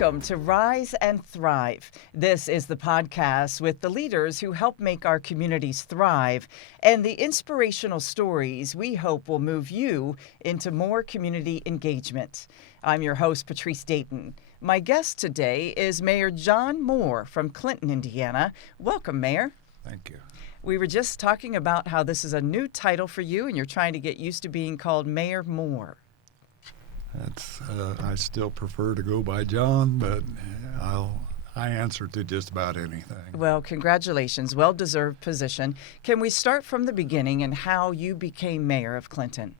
Welcome to Rise and Thrive. This is the podcast with the leaders who help make our communities thrive and the inspirational stories we hope will move you into more community engagement. I'm your host, Patrece Dayton. My guest today is Mayor John Moore from Clinton, Indiana. Welcome, Mayor. Thank you. We were just talking about how this is a new title for you and you're trying to get used to being called Mayor Moore. I still prefer to go by John, but I answer to just about anything. Well, congratulations. Well-deserved position. Can we start from the beginning and how you became mayor of Clinton?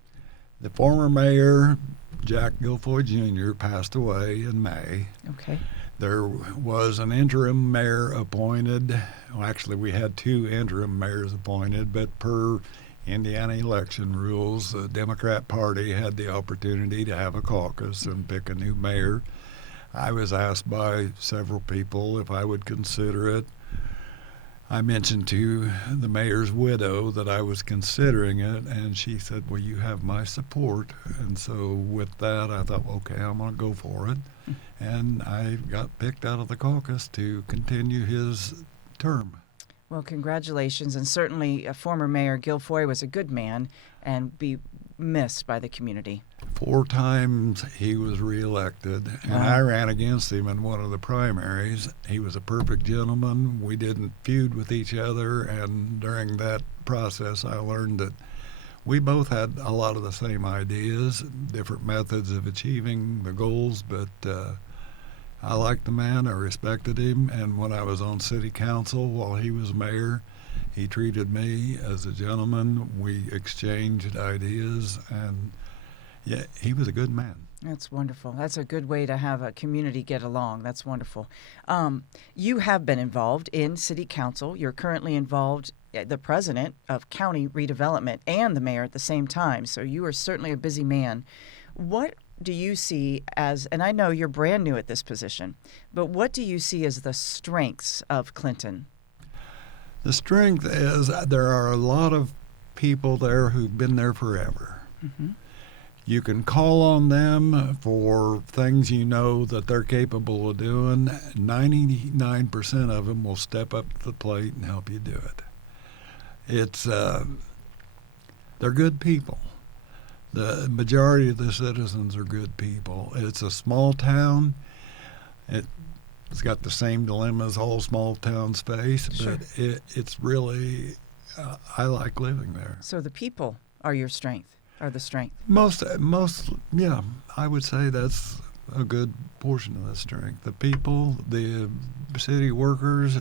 The former mayor, Jack Guilfoyle Jr., passed away in May. Okay. There was an interim mayor appointed. Well, actually, we had two interim mayors appointed, but per Indiana election rules, the Democrat Party had the opportunity to have a caucus and pick a new mayor. I was asked by several people if I would consider it. I mentioned to the mayor's widow that I was considering it, and she said, well, you have my support. And so with that, I thought, okay, I'm going to go for it. And I got picked out of the caucus to continue his term. Well, congratulations, and certainly former Mayor Guilfoyle was a good man and be missed by the community. 4 times he was reelected, and I ran against him in one of the primaries. He was a perfect gentleman. We didn't feud with each other, and during that process I learned that we both had a lot of the same ideas, different methods of achieving the goals, but I liked the man, I respected him, and when I was on city council while he was mayor, he treated me as a gentleman. We exchanged ideas, and yeah, he was a good man. That's wonderful. That's a good way to have a community get along. That's wonderful. You have been involved in city council. You're currently involved, the president of county redevelopment and the mayor at the same time, so you are certainly a busy man. What do you see as, and I know you're brand new at this position, but what do you see as the strengths of Clinton? The strength is there are a lot of people there who've been there forever. Mm-hmm. You can call on them for things you know that they're capable of doing. 99% of them will step up to the plate and help you do it. They're good people. The majority of the citizens are good people. It's a small town. It's got the same dilemmas all small towns face, Sure. But it's really, I like living there. So the people are your strength, are the strength? Most, yeah, I would say that's a good portion of the strength. The people, the city workers,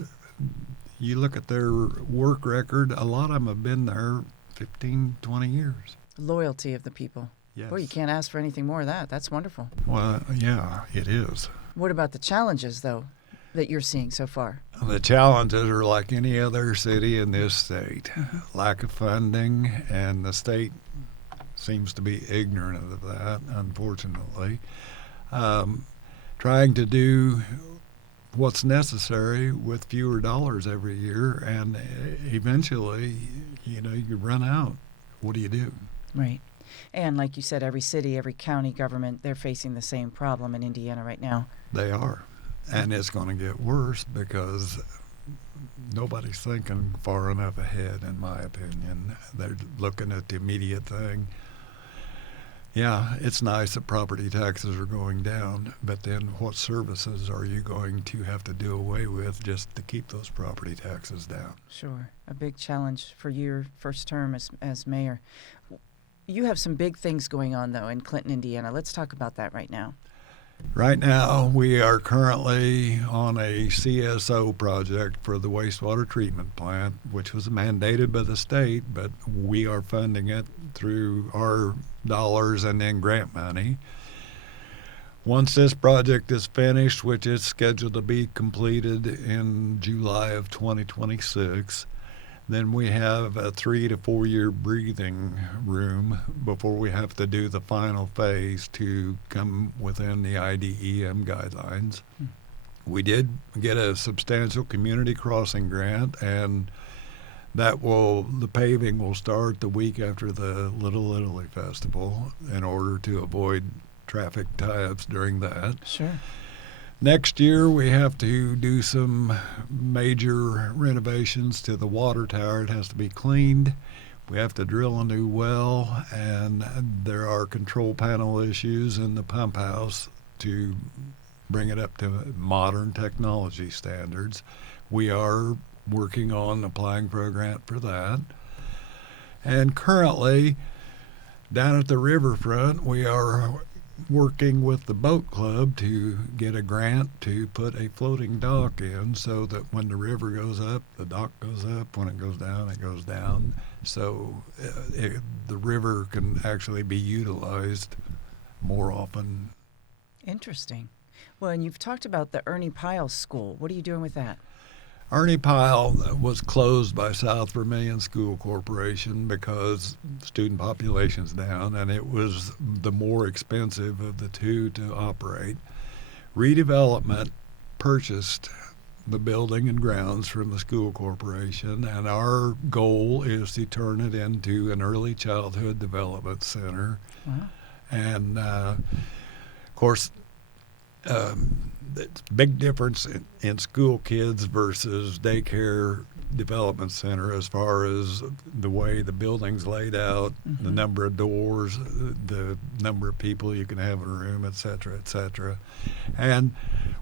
you look at their work record, a lot of them have been there 15, 20 years. Loyalty of the people. Yes. Boy, you can't ask for anything more of that. That's wonderful. Well, yeah, it is. What about the challenges, though, that you're seeing so far? The challenges are like any other city in this state. Lack of funding, and the state seems to be ignorant of that, unfortunately. Trying to do what's necessary with fewer dollars every year, and eventually, you run out. What do you do? Right. And like you said, every city, every county government, they're facing the same problem in Indiana right now. They are. And it's going to get worse because nobody's thinking far enough ahead, in my opinion. They're looking at the immediate thing. Yeah, it's nice that property taxes are going down, but then what services are you going to have to do away with just to keep those property taxes down? Sure. A big challenge for your first term as mayor. You have some big things going on, though, in Clinton, Indiana. Let's talk about that right now. Right now, we are currently on a CSO project for the wastewater treatment plant, which was mandated by the state, but we are funding it through our dollars and then grant money. Once this project is finished, which is scheduled to be completed in July of 2026, then we have a 3 to 4 year breathing room before we have to do the final phase to come within the IDEM guidelines. We did get a substantial community crossing grant, and the paving will start the week after the Little Italy Festival in order to avoid traffic tie-ups during that. Sure. Next year, we have to do some major renovations to the water tower. It has to be cleaned. We have to drill a new well, and there are control panel issues in the pump house to bring it up to modern technology standards. We are working on applying for a grant for that. And currently, down at the riverfront, we are working with the boat club to get a grant to put a floating dock in so that when the river goes up, the dock goes up. When it goes down, it goes down. So the river can actually be utilized more often. Interesting. Well, and you've talked about the Ernie Pyle School. What are you doing with that? Ernie Pyle was closed by South Vermilion School Corporation because student population's down, and it was the more expensive of the two to operate. Redevelopment purchased the building and grounds from the school corporation, and our goal is to turn it into an early childhood development center. Wow. And of course, it's a big difference in school kids versus daycare development center as far as the way the building's laid out, the number of doors, the number of people you can have in a room, et cetera, et cetera. And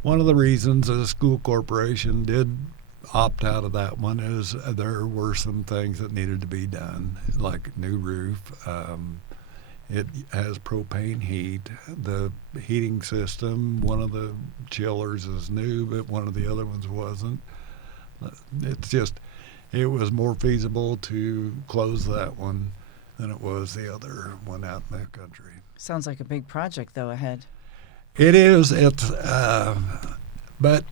one of the reasons the school corporation did opt out of that one is there were some things that needed to be done, like new roof. It has propane heat. The heating system, one of the chillers is new, but one of the other ones wasn't. It's just, it was more feasible to close that one than it was the other one out in the country. Sounds like a big project, though, ahead. It is. But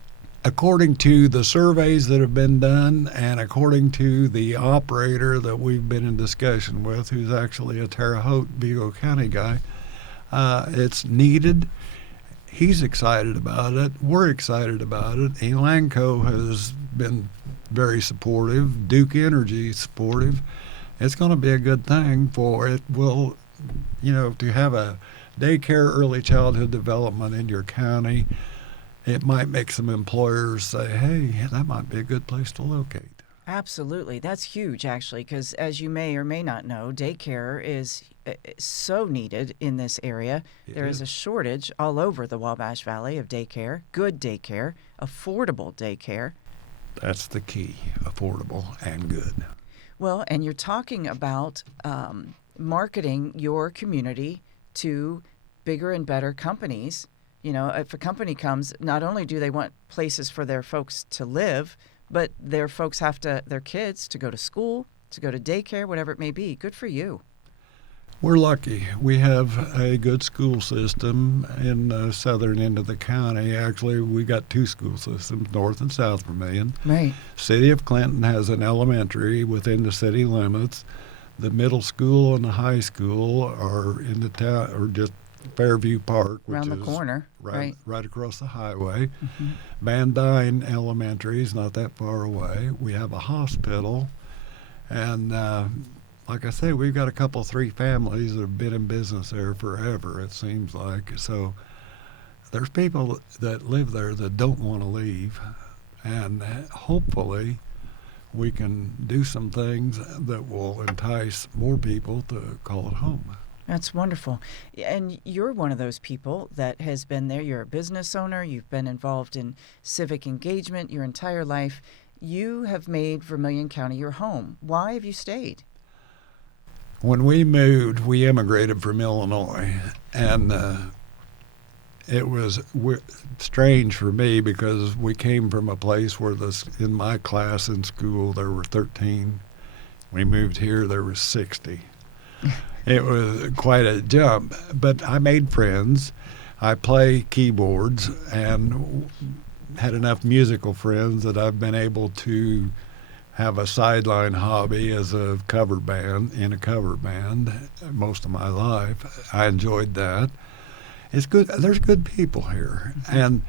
according to the surveys that have been done and according to the operator that we've been in discussion with, who's actually a Terre Haute, Vigo County guy, it's needed. He's excited about it. We're excited about it. Elanco has been very supportive. Duke Energy is supportive. It's going to be a good thing for it. Will, to have a daycare early childhood development in your county, it might make some employers say, hey, that might be a good place to locate. Absolutely. That's huge, actually, because as you may or may not know, daycare is so needed in this area. There is a shortage all over the Wabash Valley of daycare, good daycare, affordable daycare. That's the key, affordable and good. Well, and you're talking about marketing your community to bigger and better companies. If a company comes, not only do they want places for their folks to live, but their kids to go to school, to go to daycare, whatever it may be. Good for you. We're lucky. We have a good school system in the southern end of the county. Actually, we got two school systems, North and South Vermilion. Right. City of Clinton has an elementary within the city limits. The middle school and the high school are in the town, or just Fairview Park, which around the is corner, right across the highway. Van Dyne Elementary is not that far away. We have a hospital, and like I say, we've got three families that have been in business there forever, it seems like. So there's people that live there that don't want to leave, and hopefully we can do some things that will entice more people to call it home. That's wonderful. And you're one of those people that has been there. You're a business owner. You've been involved in civic engagement your entire life. You have made Vermilion County your home. Why have you stayed? When we moved, we immigrated from Illinois, and it was strange for me because we came from a place where in my class in school there were 13. We moved here, there were 60. It was quite a jump, but I made friends. I play keyboards and had enough musical friends that I've been able to have a sideline hobby as a cover band most of my life. I enjoyed that. It's good. There's good people here, and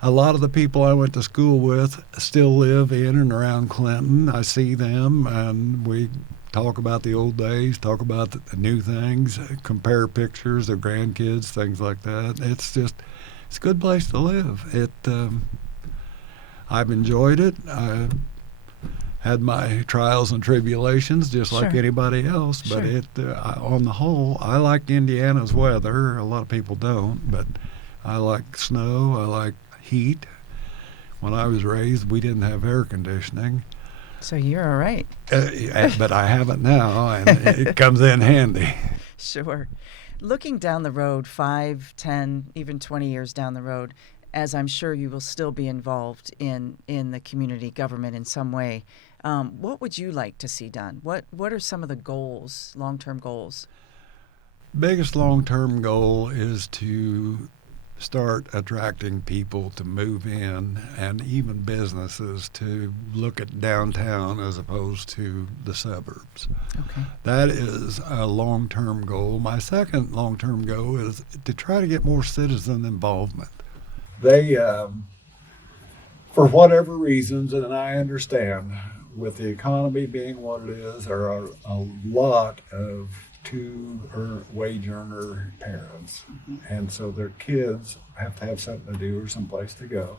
a lot of the people I went to school with still live in and around Clinton. I see them, and we talk about the old days, talk about the new things, compare pictures of grandkids, things like that. It's just it's a good place to live. I've enjoyed it. I had my trials and tribulations just like Sure. anybody else, but Sure. on the whole, I like Indiana's weather. A lot of people don't, but I like snow. I like heat. When I was raised, we didn't have air conditioning, So you're all right. but I have it now, and it comes in handy. Sure. Looking down the road, 5, 10, even 20 years down the road, as I'm sure you will still be involved in the community government in some way, what would you like to see done? What are some of the goals, long-term goals? Biggest long-term goal is to start attracting people to move in and even businesses to look at downtown as opposed to the suburbs. Okay. That is a long-term goal. My second long-term goal is to try to get more citizen involvement. They, for whatever reasons, and I understand, with the economy being what it is, there are a lot of wage earner parents, and so their kids have to have something to do or someplace to go.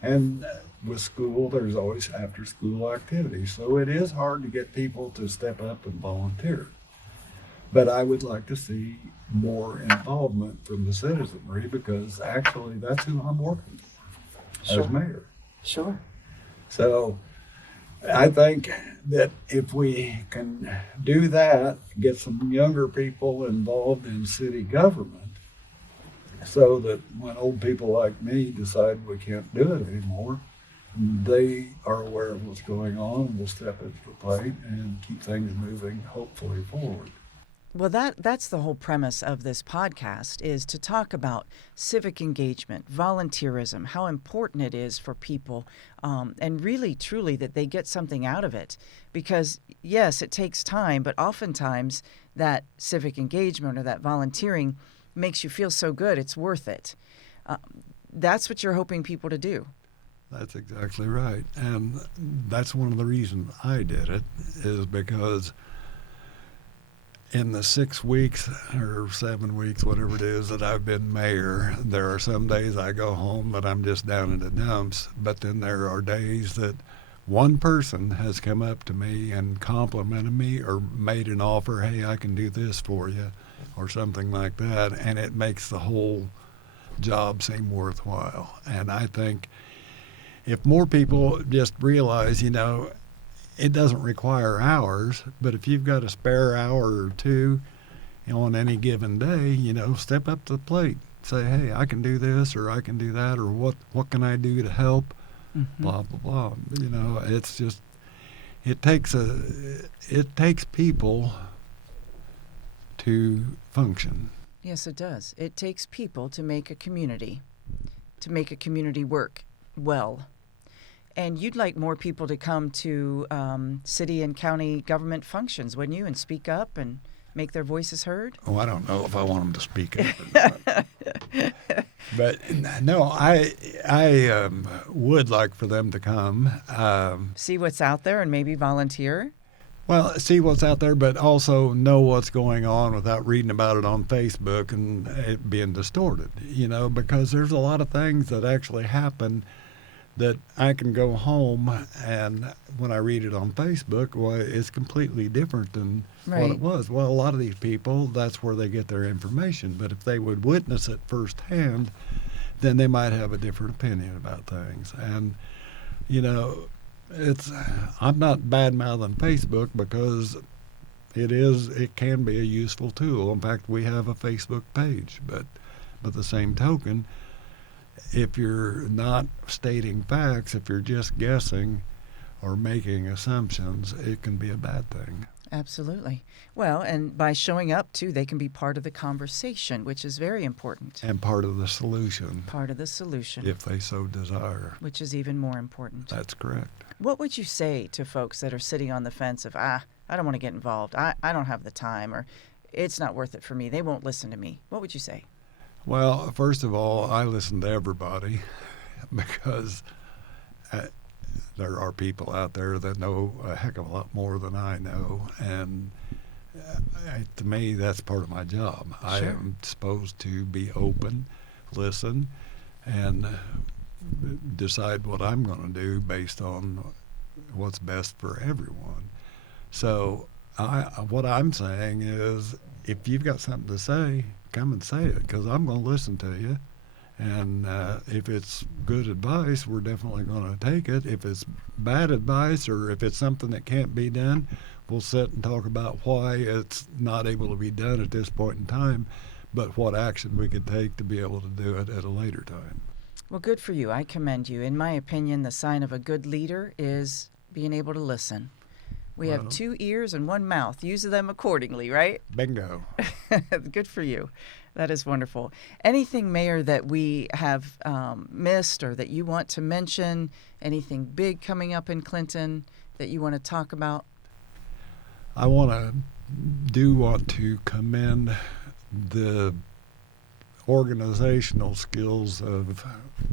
And with school, there's always after school activities, so it is hard to get people to step up and volunteer. But I would like to see more involvement from the citizenry because actually that's who I'm working for Sure. as mayor. Sure. So I think that if we can do that, get some younger people involved in city government, so that when old people like me decide we can't do it anymore, they are aware of what's going on and will step up to the plate and keep things moving, hopefully, forward. Well, that's the whole premise of this podcast is to talk about civic engagement, volunteerism, how important it is for people, and really, truly, that they get something out of it. Because, yes, it takes time, but oftentimes that civic engagement or that volunteering makes you feel so good, it's worth it. That's what you're hoping people to do. That's exactly right. And that's one of the reasons I did it, is because in the 6 weeks or 7 weeks, whatever it is that I've been mayor, there are some days I go home that I'm just down in the dumps, but then there are days that one person has come up to me and complimented me or made an offer, hey, I can do this for you, or something like that, and it makes the whole job seem worthwhile. And I think if more people just realize, it doesn't require hours, but if you've got a spare hour or two on any given day, step up to the plate. Say, hey, I can do this or I can do that, or what can I do to help? Mm-hmm. Blah blah blah. It's just it takes people to function. Yes, it does. It takes people to make a community work well. And you'd like more people to come to city and county government functions, wouldn't you, and speak up and make their voices heard? Oh, I don't know if I want them to speak up or not. But no, I would like for them to come. See what's out there and maybe volunteer? Well, see what's out there, but also know what's going on without reading about it on Facebook and it being distorted, because there's a lot of things that actually happen that I can go home and when I read it on Facebook, well, it's completely different than what Right. it was. Well, a lot of these people, that's where they get their information. But if they would witness it firsthand, then they might have a different opinion about things. And, I'm not bad-mouthing Facebook because it can be a useful tool. In fact, we have a Facebook page, but the same token, if you're not stating facts, if you're just guessing or making assumptions, it can be a bad thing. Absolutely. Well, and by showing up, too, they can be part of the conversation, which is very important. And part of the solution, Part of the solution, if they so desire. which is even more important. That's correct. What would you say to folks that are sitting on the fence of, I don't want to get involved, I don't have the time, or it's not worth it for me, they won't listen to me? What would you say? Well, first of all, I listen to everybody because there are people out there that know a heck of a lot more than I know. And to me, that's part of my job. I Sure. am supposed to be open, listen, and decide what I'm going to do based on what's best for everyone. So what I'm saying is, if you've got something to say, come and say it, because I'm going to listen to you. And if it's good advice, we're definitely going to take it. If it's bad advice, or if it's something that can't be done, we'll sit and talk about why it's not able to be done at this point in time, but what action we could take to be able to do it at a later time. Well, good for you. I commend you. In my opinion, the sign of a good leader is being able to listen. We have 2 ears and 1 mouth. Use them accordingly, right? Bingo. Good for you. That is wonderful. Anything, Mayor, that we have missed or that you want to mention? Anything big coming up in Clinton that you want to talk about? I do want to commend the organizational skills of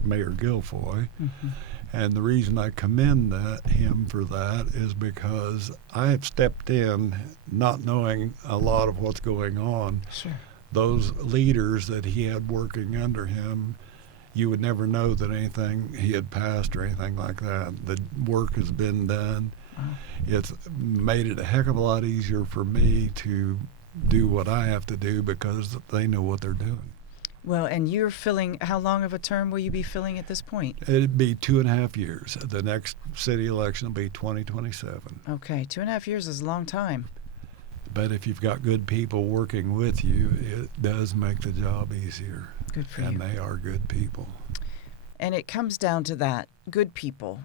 Mayor Guilfoyle. Mm-hmm. And the reason I commend him for that is because I have stepped in not knowing a lot of what's going on. Sure. Those leaders that he had working under him, you would never know that anything he had passed or anything like that. The work has been done. Wow. It's made it a heck of a lot easier for me to do what I have to do because they know what they're doing. Well, and you're filling, how long of a term will you be filling at this point? It'd be 2.5 years. The next city election will be 2027. Okay, 2.5 years is a long time. But if you've got good people working with you, it does make the job easier. Good for and you. They are good people. And it comes down to that, good people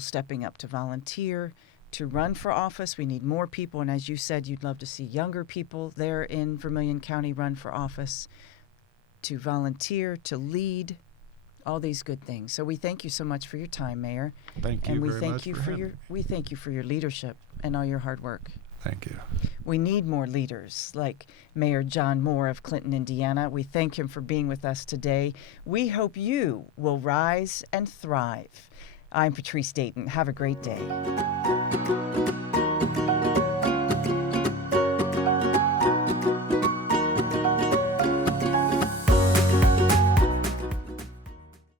stepping up to volunteer, to run for office. We need more people, and as you said, you'd love to see younger people there in Vermilion County run for office, to volunteer, to lead, all these good things. So we thank you so much for your time, Mayor. Thank you and we very thank much you for having me. we thank you for your leadership and all your hard work. Thank you. We need more leaders like Mayor John Moore of Clinton, Indiana. We thank him for being with us today. We hope you will rise and thrive. I'm Patrece Dayton. Have a great day.